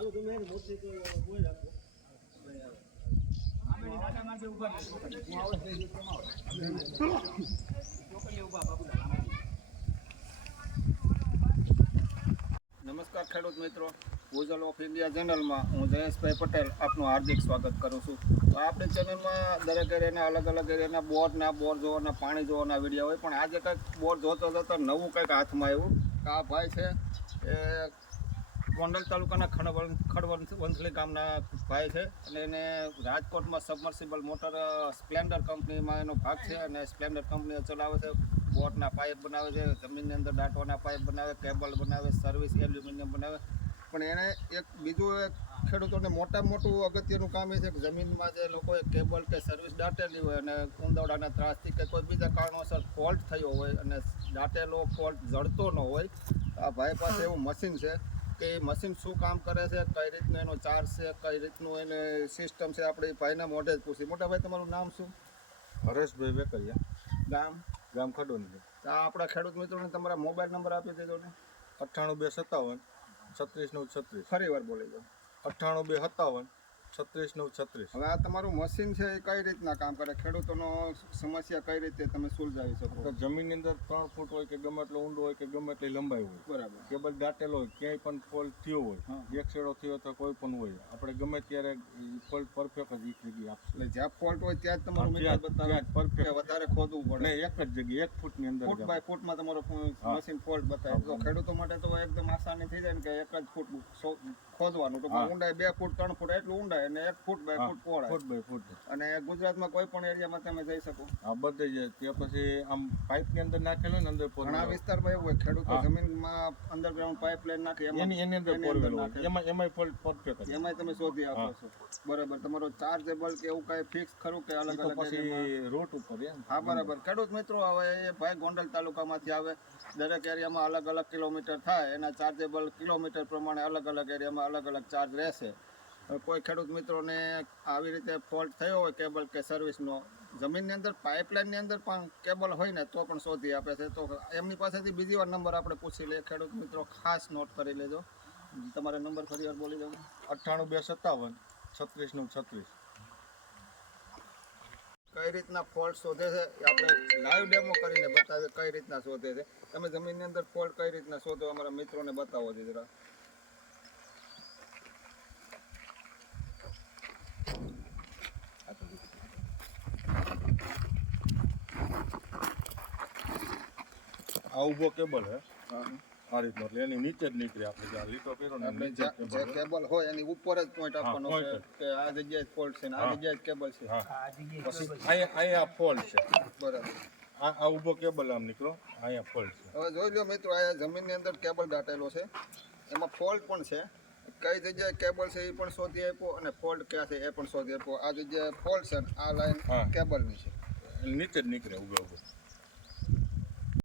નમસ્કાર ખેડૂત મિત્રો. ભૂજલ ઓફ ઇન્ડિયા ચેનલમાં હું જયેશભાઈ પટેલ આપનું હાર્દિક સ્વાગત કરું છું. તો આપણી ચેનલમાં દરેક એરિયાના અલગ અલગ એરિયાના બોરના બોર જોવાના, પાણી જોવાના વીડિયો હોય, પણ આજે કંઈક બોર જોતો જોતો નવું કંઈક હાથમાં આવ્યું. કે આ ભાઈ છે એ ગોંડલ તાલુકાના ખડવન ખડવન વંથલી ગામના ભાઈ છે અને એને રાજકોટમાં સબમર્સિબલ મોટર સ્પ્લેન્ડર કંપનીમાં એનો ભાગ છે અને સ્પ્લેન્ડર કંપની ચલાવે છે, બોટના પાઇપ બનાવે છે, જમીનની અંદર દાંટવાના પાઇપ બનાવે કેબલ બનાવે સર્વિસ એલ્યુમિનિયમ બનાવે. પણ એને એક બીજું એક ખેડૂતોને મોટા મોટું અગત્યનું કામ એ છે કે જમીનમાં જે લોકોએ કેબલ કે સર્વિસ દાટેલી હોય અને કુંદવડાના ત્રાસથી કે કોઈ બીજા કારણોસર ફોલ્ટ થયો હોય અને દાટેલો ફોલ્ટ જડતો ન હોય, આ ભાઈ પાસે એવું મશીન છે. કે મશીન શું કામ કરે છે કઈ રીતનો એનો ચાર્જ છે કઈ રીતનું એને સિસ્ટમ છે આપણે ભાઈના મોઢે જ પૂછી મોટા ભાઈ તમારું નામ શું? હરેશભાઈ વેકરિયા. ગામ? ગામ ખડોની. આ આપણા ખેડૂત મિત્રોને તમારા મોબાઈલ નંબર આપી દેજો ને. અઠ્ઠાણું બે સત્તાવન છત્રીસ નવ છત્રીસ. ફરી વાર બોલી દો. અઠ્ઠાણું બે સત્તાવન છત્રીસ નવ છત્રીસ. હવે આ તમારું મશીન છે એ કઈ રીતના કામ કરે? ખેડૂતોનો સમસ્યા કઈ રીતે તમે સુલઝાવી શકો? તો જમીનની અંદર ત્રણ ફૂટ હોય કે ગમે એટલો ઊંડો હોય કે ગમે એટલી લંબાઈ હોય. બરાબર. કેબલ દાટેલો હોય ક્યાંય પણ ફોલ્ટ થયો હોય. એક છેડો થયો તો કોઈ પણ હોય. આપણે ગમે ત્યારે ફોલ્ટ પરફેક્ટ જ એક જગ્યાએ આપશે. એટલે જ્યાં ફોલ્ટ હોય ત્યાં જ તમારું મીટર બતાવે. કે વધારે ખોદવું પડે. એક જ જગ્યાએ એક ફૂટની અંદર ફૂટ બાય ફૂટમાં તમારો મશીન ફોલ્ટ બતાવે તો ખેડૂતો માટે તો એકદમ આસાની થઈ જાય ને કે એક જ ફૂટ ખોદવાનું. તો ઊંડાઈ બે ફૂટ ત્રણ ફૂટ એટલું ઊંડાઈ અને એક ફૂટ બાય ફૂટ પહોળાઈ ફૂટ બાય ફૂટ અને ગુજરાતમાં કોઈ પણ એરિયામાં તમે જઈ શકો. હા બધે જ. ત્યાં પછી આમ પાઇપની અંદર નાખેલો ને અંદર ઘણા વિસ્તારમાં એવું હોય ખેડૂતો જમીનમાં અંડરગ્રાઉન્ડ પાઇપલાઇન નાખે એમાં એની એની અંદર પોરવેલો એમાં ફોલ્ટ પરફેક્ટ એમાં તમે શોધી આપો છો. બરાબર. તમારો ચાર્જેબલ કે એવું કાંઈ ફિક્સ ખરું કે અલગ અલગ પછી રૂટ ઉપર એમ. હા બરાબર. ખેડૂત મિત્રો હવે એ ભાઈ ગોંડલ તાલુકામાંથી આવે. દરેક એરિયામાં અલગ અલગ કિલોમીટર થાય. એના ચાર્જેબલ કિલોમીટર પ્રમાણે અલગ અલગ એરિયામાં અલગ અલગ ચાર્જ રહેશે. કોઈ ખેડૂત મિત્રોને આવી રીતે ફોલ્ટ થયો હોય કેબલ કે સર્વિસનો જમીનની અંદર પાઇપલાઇનની અંદર પણ કેબલ હોય ને તો પણ શોધી આપે છે. તો એમની પાસેથી બીજી વાર નંબર આપણે પૂછી લઈએ. ખેડૂત મિત્રો, ખાસ નોટ કરી લેજો. તમારે નંબર ફરી વાર બોલી દો અઠ્ઠાણું, બે સત્તાવન, છત્રીસનું છત્રીસ. કઈ રીતના ફોલ્ટ શોધે છે? આપણે લાઈવ ડેમો કરીને બતાવે કઈ રીતના શોધે છે. તમે જમીનની અંદર ફોલ્ટ કઈ રીતના શોધો? અમારા મિત્રોને બતાવો છે જરા. આ ઊભો કેબલ હે. હા. આ રીતનો એટલે એની નીચે જ નીકળે આપણે જે આ લીટો પહેરો ને આપણે નીચે જ કેબલ જે કેબલ હોય એની ઉપર જ પોઈન્ટ આપવાનો છે કે આ જગ્યાએ ફોલ્ટ છે ને આ. જગ્યાએ કેબલ છે. હા. પછી અહીંયા અહીંયા ફોલ્ટ છે. બરાબર. આ આ ઊભો કેબલ આમ નીકળો. અહીંયા ફોલ્ટ છે. હવે જોઈ લો મિત્રો આ જમીનની અંદર કેબલ દાટેલો છે. એમાં ફોલ્ટ પણ છે. કઈ જગ્યાએ કેબલ છે એ પણ શોધી આપ્યો અને ફોલ્ટ ક્યાં છે એ પણ શોધી આપ્યો. આ જગ્યાએ ફોલ્ટ છે આ લાઈન કેબલની છે. નીચે જ નીકળે ઊભો ઊભો.